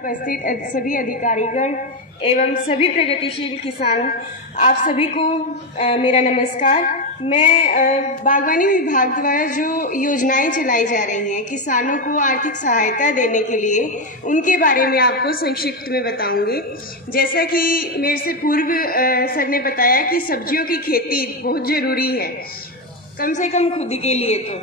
उपस्थित सभी अधिकारीगण एवं सभी प्रगतिशील किसान, आप सभी को मेरा नमस्कार। मैं बागवानी विभाग द्वारा जो योजनाएं चलाई जा रही हैं किसानों को आर्थिक सहायता देने के लिए, उनके बारे में आपको संक्षिप्त में बताऊंगी। जैसा कि मेरे से पूर्व सर ने बताया कि सब्जियों की खेती बहुत ज़रूरी है, कम से कम खुद के लिए तो,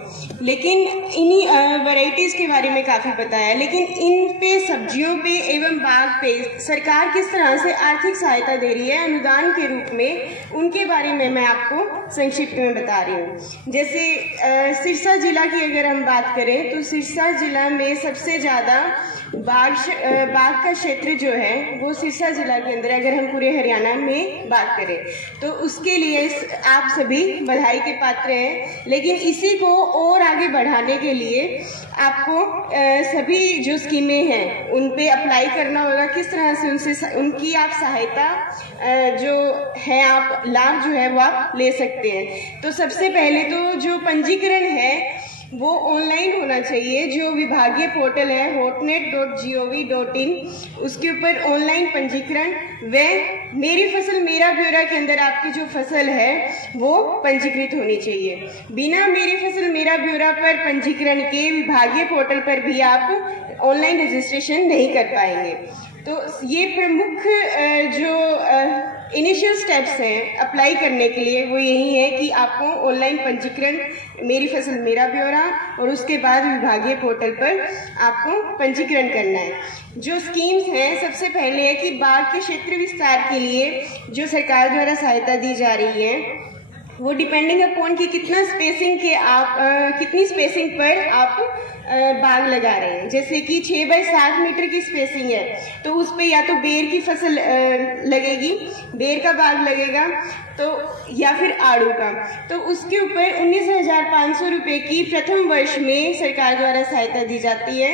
लेकिन इन्हीं वैरायटीज़ के बारे में काफ़ी बताया, लेकिन इन पे सब्जियों पे एवं बाग पे सरकार किस तरह से आर्थिक सहायता दे रही है अनुदान के रूप में, उनके बारे में मैं आपको संक्षिप्त में बता रही हूँ। जैसे सिरसा जिला की अगर हम बात करें तो सिरसा जिला में सबसे ज़्यादा बाग का क्षेत्र जो है वो सिरसा जिला के अंदर, अगर हम पूरे हरियाणा में बात करें तो उसके लिए आप सभी बधाई के पात्र हैं। लेकिन इसी को और आगे बढ़ाने के लिए आपको सभी जो स्कीमें हैं उन पे अप्लाई करना होगा। किस तरह से उनकी आप सहायता जो है, आप लाभ जो है वो आप ले सकते हैं। तो सबसे पहले तो जो पंजीकरण है वो ऑनलाइन होना चाहिए। जो विभागीय पोर्टल है hotnet.gov.in, उसके ऊपर ऑनलाइन पंजीकरण व मेरी फसल मेरा ब्यौरा के अंदर आपकी जो फसल है वो पंजीकृत होनी चाहिए। बिना मेरी फसल मेरा ब्यौरा पर पंजीकरण के विभागीय पोर्टल पर भी आप ऑनलाइन रजिस्ट्रेशन नहीं कर पाएंगे। तो ये प्रमुख जो इनिशियल स्टेप्स हैं अप्लाई करने के लिए वो यही है कि आपको ऑनलाइन पंजीकरण मेरी फसल मेरा ब्यौरा और उसके बाद विभागीय पोर्टल पर आपको पंजीकरण करना है। जो स्कीम्स हैं, सबसे पहले है कि बाग के क्षेत्र विस्तार के लिए जो सरकार द्वारा सहायता दी जा रही है वो डिपेंडिंग अपॉन कि कितना स्पेसिंग के आप कितनी स्पेसिंग पर आप बाग लगा रहे हैं। जैसे कि 6 बाय 7 मीटर की स्पेसिंग है तो उस पे या तो बेर की फसल लगेगी, बेर का बाग लगेगा तो, या फिर आड़ू का, तो उसके ऊपर 19,500 रुपये की प्रथम वर्ष में सरकार द्वारा सहायता दी जाती है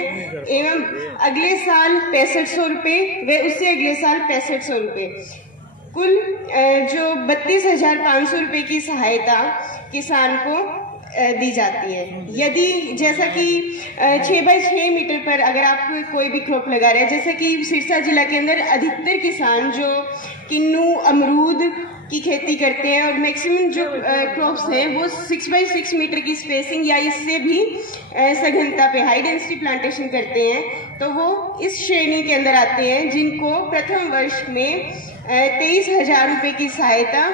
एवं अगले साल 6500 रुपये व उससे अगले साल 6500 रुपये, कुल जो 32,500 रुपये की सहायता किसान को दी जाती है। यदि जैसा कि 6 बाय 6 मीटर पर अगर आप कोई भी क्रॉप लगा रहे हैं, जैसा कि सिरसा जिला के अंदर अधिकतर किसान जो किन्नू अमरूद की खेती करते हैं और मैक्सिमम जो क्रॉप्स हैं वो 6 बाय 6 मीटर की स्पेसिंग या इससे भी सघनता पे हाई डेंसिटी प्लांटेशन करते हैं, तो वो इस श्रेणी के अंदर आते हैं जिनको प्रथम वर्ष में 23,000 रुपये की सहायता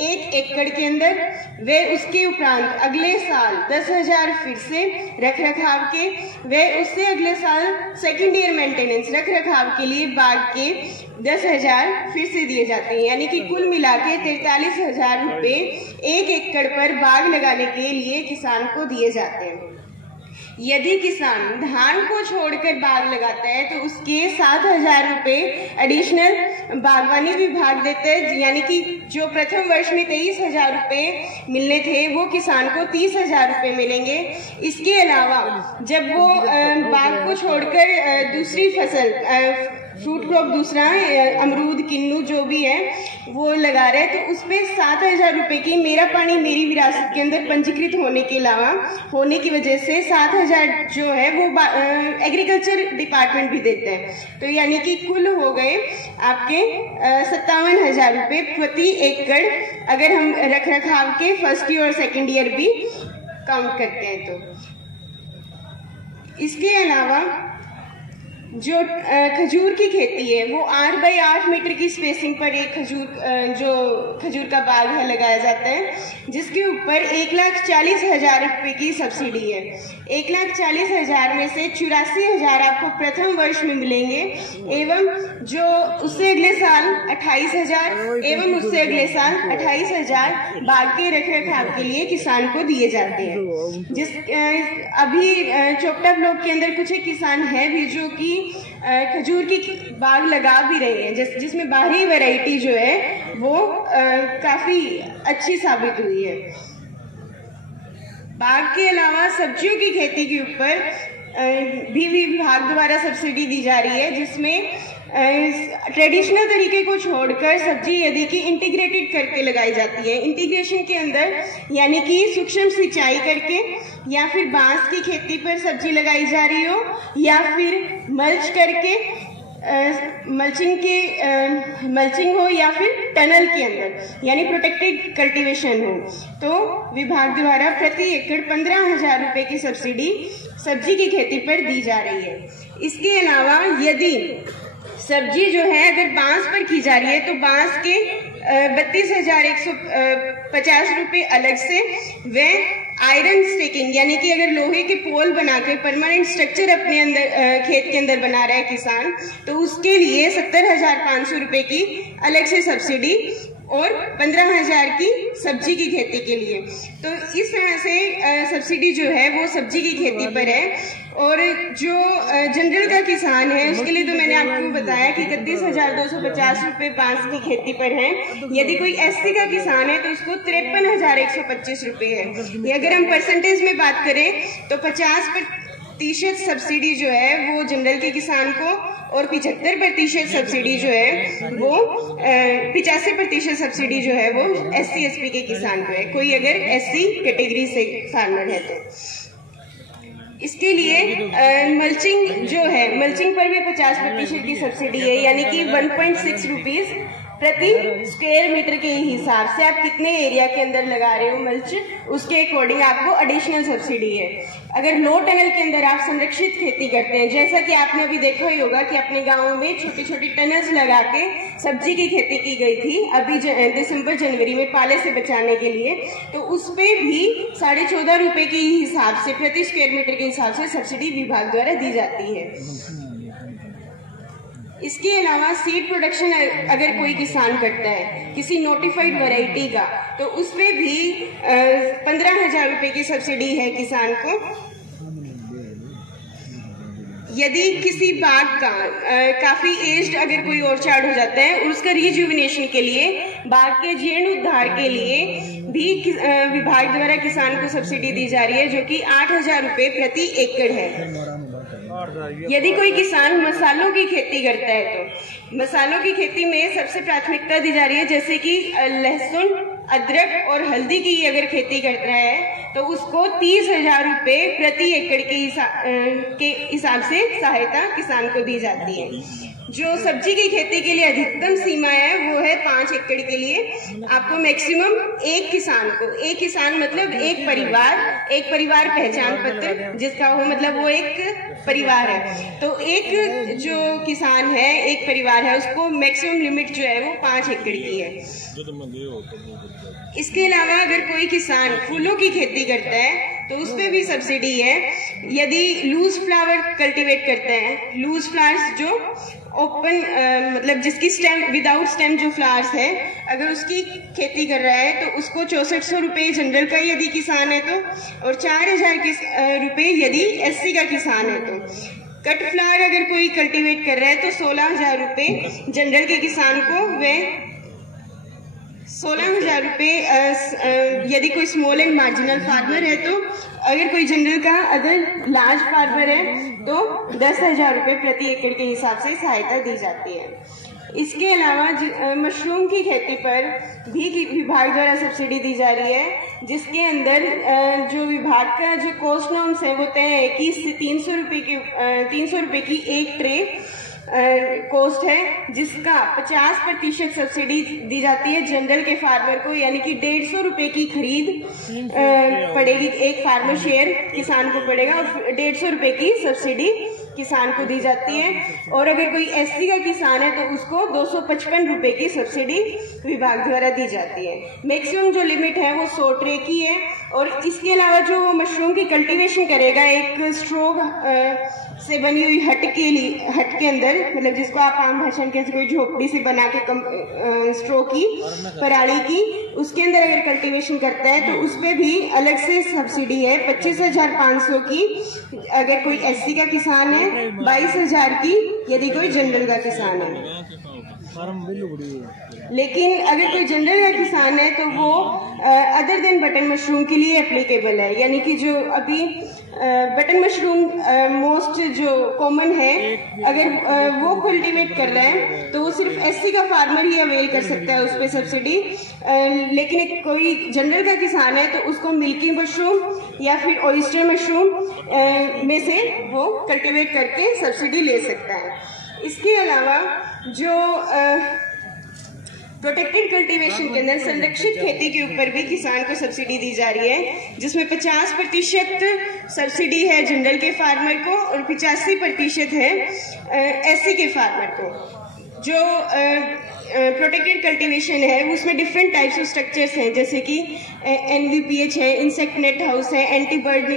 1 एकड़ के अंदर वे उसके उपरांत अगले साल 10,000 फिर से रख रखाव के वे उससे अगले साल सेकेंड ईयर मेंटेनेंस रख रखाव के लिए बाग के 10,000 फिर से दिए जाते हैं। यानी कि कुल मिला के 43,000 रुपये 1 एकड़ पर बाग लगाने के लिए किसान को दिए जाते हैं। यदि किसान धान को छोड़कर बाग लगाता है तो उसके 7,000 रुपये एडिशनल बागवानी विभाग देता है, यानी कि जो प्रथम वर्ष में 23,000 रुपये मिलने थे वो किसान को 30,000 रुपये मिलेंगे। इसके अलावा जब वो बाग को छोड़कर दूसरी फसल फ्रूट क्रॉप दूसरा अमरूद किन्नू जो भी है वो लगा रहे हैं तो उस पर 7,000 रुपये की मेरा पानी मेरी विरासत के अंदर पंजीकृत होने के अलावा होने की वजह से 7,000 जो है वो एग्रीकल्चर डिपार्टमेंट भी देते हैं। तो यानी कि कुल हो गए आपके 57,000 रुपये प्रति एकड़, अगर हम रख रखाव के फर्स्ट ईयर और सेकेंड ईयर भी काउंट करते हैं तो। इसके अलावा जो खजूर की खेती है वो 8 बाय 8 मीटर की स्पेसिंग पर एक खजूर का बाग है लगाया जाता है, जिसके ऊपर 1,40,000 रुपये की सब्सिडी है। 1,40,000 में से 84,000 आपको प्रथम वर्ष में मिलेंगे एवं जो उससे अगले साल 28,000 एवं उससे अगले साल 28,000 बाग के रख रखाव के लिए किसान को दिए जाते हैं। अभी चोपटा ब्लॉक के अंदर कुछ एक किसान है भी जो कि खजूर की बाग लगा भी रहे हैं, जिसमें बाहरी वैरायटी जो है वो काफ़ी अच्छी साबित हुई है। बाग के अलावा सब्जियों की खेती के ऊपर भी विभाग द्वारा सब्सिडी दी जा रही है, जिसमें ट्रेडिशनल तरीके को छोड़कर सब्जी यदि कि इंटीग्रेटेड करके लगाई जाती है। इंटीग्रेशन के अंदर यानी कि सूक्ष्म सिंचाई करके या फिर बांस की खेती पर सब्जी लगाई जा रही हो या फिर मल्च करके मल्चिंग हो या फिर टनल के अंदर यानी प्रोटेक्टेड कल्टीवेशन हो, तो विभाग द्वारा प्रति एकड़ 15,000 रुपये की सब्सिडी सब्जी की खेती पर दी जा रही है। इसके अलावा यदि सब्जी जो है अगर बांस पर की जा रही है तो बांस के 32,150 रुपये अलग से, व आयरन स्टेकिंग यानी कि अगर लोहे के पोल बनाकर परमानेंट स्ट्रक्चर अपने अंदर खेत के अंदर बना रहा है किसान, तो उसके लिए 70,500 रुपये की अलग से सब्सिडी और 15,000 की सब्जी की खेती के लिए। तो इस तरह से सब्सिडी जो है वो सब्जी की खेती पर है। और जो जनरल का किसान है उसके लिए तो मैंने आपको बताया कि 31,250 रुपये बांस की खेती पर है। यदि कोई एससी का किसान है तो उसको 53,125 रुपये है। ये अगर हम परसेंटेज में बात करें तो 50% सब्सिडी जो है वो जनरल के किसान को और 75% सब्सिडी जो है वो 85% सब्सिडी जो है वो SC ST के किसान को है, कोई अगर SC कैटेगरी से फार्मर है तो। इसके लिए मल्चिंग जो है, मल्चिंग पर भी 50% की सब्सिडी है, यानी कि 1.6 रुपीज़ प्रति स्क्वायर मीटर के हिसाब से आप कितने एरिया के अंदर लगा रहे हो मल्च, उसके अकॉर्डिंग आपको एडिशनल सब्सिडी है। अगर लो टनल के अंदर आप संरक्षित खेती करते हैं, जैसा कि आपने अभी देखा ही होगा कि अपने गाँव में छोटी छोटी टनल्स लगा के सब्जी की खेती की गई थी अभी दिसंबर जनवरी में पाले से बचाने के लिए, तो उस पर भी 14.5 रुपये के हिसाब से प्रति स्क्वायर मीटर के हिसाब से सब्सिडी विभाग द्वारा दी जाती है। इसके अलावा सीड प्रोडक्शन अगर कोई किसान करता है किसी नोटिफाइड वैरायटी का, तो उसमें भी 15,000 रुपये की सब्सिडी है किसान को। यदि किसी बाग का काफ़ी एज्ड अगर कोई ऑर्चार्ड हो जाता है, उसका रिजुविनेशन के लिए, बाग के जीर्णोद्धार के लिए भी विभाग द्वारा किसान को सब्सिडी दी जा रही है, जो कि 8,000 रुपये प्रति एकड़ है। यदि कोई किसान मसालों की खेती करता है तो मसालों की खेती में सबसे प्राथमिकता दी जा रही है, जैसे कि लहसुन, अदरक और हल्दी की अगर खेती करता है तो उसको 30,000 रुपये प्रति एकड़ के हिसाब से सहायता किसान को दी जाती है। जो सब्जी की खेती के लिए अधिकतम सीमा है वो है 5 एकड़ के लिए आपको मैक्सिमम एक किसान मतलब एक परिवार पहचान पत्र जिसका हो, मतलब वो एक परिवार है, तो एक जो किसान है, एक परिवार है, उसको मैक्सिमम लिमिट जो है वो 5 एकड़ की है। इसके अलावा अगर कोई किसान फूलों की खेती करता है तो उस पर भी सब्सिडी है। यदि लूज फ्लावर कल्टीवेट करते हैं, लूज फ्लावर्स जो ओपन मतलब जिसकी स्टेम विदाउट स्टेम जो फ्लावर्स है, अगर उसकी खेती कर रहा है तो उसको 6400 रुपये जनरल का यदि किसान है तो, और 4,000 रुपये यदि SC का किसान है तो। कट फ्लावर अगर कोई कल्टीवेट कर रहा है तो 16,000 रुपये जनरल के किसान को, व 16,000 रुपये यदि कोई स्मॉल एंड मार्जिनल फार्मर है तो। अगर कोई जनरल का अगर लार्ज फार्मर है तो 10,000 रुपये प्रति एकड़ के हिसाब से सहायता दी जाती है। इसके अलावा मशरूम की खेती पर भी विभाग द्वारा सब्सिडी दी जा रही है, जिसके अंदर जो विभाग का जो कॉस्ट नॉर्म्स है वो तय है कि 300 रुपये की एक ट्रे कॉस्ट है, जिसका 50% सब्सिडी दी जाती है जनरल के फार्मर को, यानी कि 150 रुपये की खरीद पड़ेगी, एक फार्मर शेयर किसान को पड़ेगा और 150 रुपये की सब्सिडी किसान को दी जाती है। और अगर कोई SC का किसान है तो उसको 255 रुपये की सब्सिडी विभाग द्वारा दी जाती है। मैक्सिमम जो लिमिट है वो 100 ट्रे की है। और इसके अलावा जो मशरूम की कल्टीवेशन करेगा एक स्ट्रो से बनी हुई हट के अंदर, मतलब जिसको आप आम भाषा में कैसे कोई झोपड़ी से बना के स्ट्रो की पराली की, उसके अंदर अगर कल्टीवेशन करता है तो उस पर भी अलग से सब्सिडी है 25,500 की अगर कोई SC का किसान है, 22,000 की यदि कोई जनरल का किसान है। लेकिन अगर कोई जनरल का किसान है तो वो अदर देन बटन मशरूम के लिए एप्लीकेबल है, यानी कि जो अभी बटन मशरूम मोस्ट जो कॉमन है, अगर वो कल्टीवेट कर रहा है तो वो सिर्फ SC का फार्मर ही अवेल कर सकता है उस पर सब्सिडी। लेकिन कोई जनरल का किसान है तो उसको मिल्की मशरूम या फिर ऑयस्टर मशरूम में से वो कल्टीवेट करके सब्सिडी ले सकता है। इसके अलावा जो प्रोटेक्टेड कल्टीवेशन के अंदर संरक्षित खेती के ऊपर भी किसान को सब्सिडी दी जा रही है, जिसमें 50% सब्सिडी है जनरल के फार्मर को और 85% है एससी के फार्मर को। जो प्रोटेक्टेड कल्टीवेशन है उसमें डिफरेंट टाइप्स ऑफ स्ट्रक्चर्स हैं, जैसे कि NVPH है, इंसेक्ट नेट हाउस है, anti bird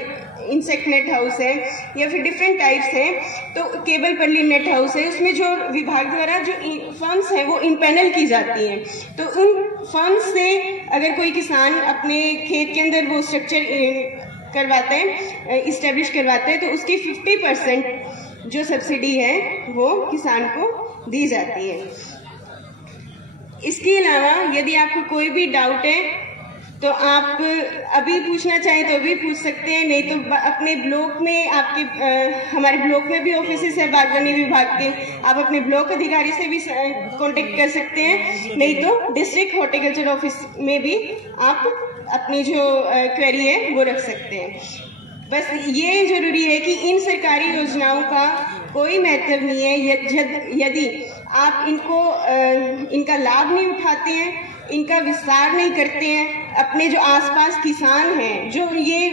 insect net house है, या फिर डिफरेंट टाइप्स हैं। तो केबल पर्ली नेट हाउस है, उसमें जो विभाग द्वारा जो फर्म्स हैं वो इम्पैनल की जाती हैं। तो उन फर्म्स से अगर कोई किसान अपने खेत के अंदर वो स्ट्रक्चर करवाते हैं, इस्टेब्लिश करवाते हैं, तो उसकी 50% जो सब्सिडी है वो किसान को दी जाती है। इसके अलावा यदि आपको कोई भी डाउट है तो आप अभी पूछना चाहें तो अभी पूछ सकते हैं, नहीं तो अपने ब्लॉक में आपके हमारे ब्लॉक में भी ऑफिसेस है बागवानी विभाग के, आप अपने ब्लॉक अधिकारी से भी कांटेक्ट कर सकते हैं, नहीं तो डिस्ट्रिक्ट हॉर्टिकल्चर ऑफिस में भी आप अपनी जो क्वेरी है वो रख सकते हैं। बस ये जरूरी है कि इन सरकारी योजनाओं का कोई महत्व नहीं है यदि आप इनका लाभ नहीं उठाते हैं, इनका विस्तार नहीं करते हैं। अपने जो आसपास किसान हैं जो ये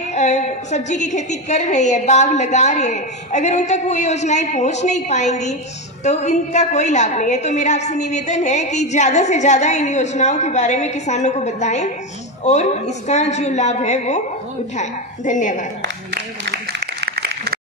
सब्जी की खेती कर रहे हैं, बाग लगा रहे हैं, अगर उन तक वो योजनाएं पहुंच नहीं पाएंगी तो इनका कोई लाभ नहीं है। तो मेरा आपसे निवेदन है कि ज़्यादा से ज़्यादा इन योजनाओं के बारे में किसानों को बताएं और इसका जो लाभ है वो उठाएं। धन्यवाद।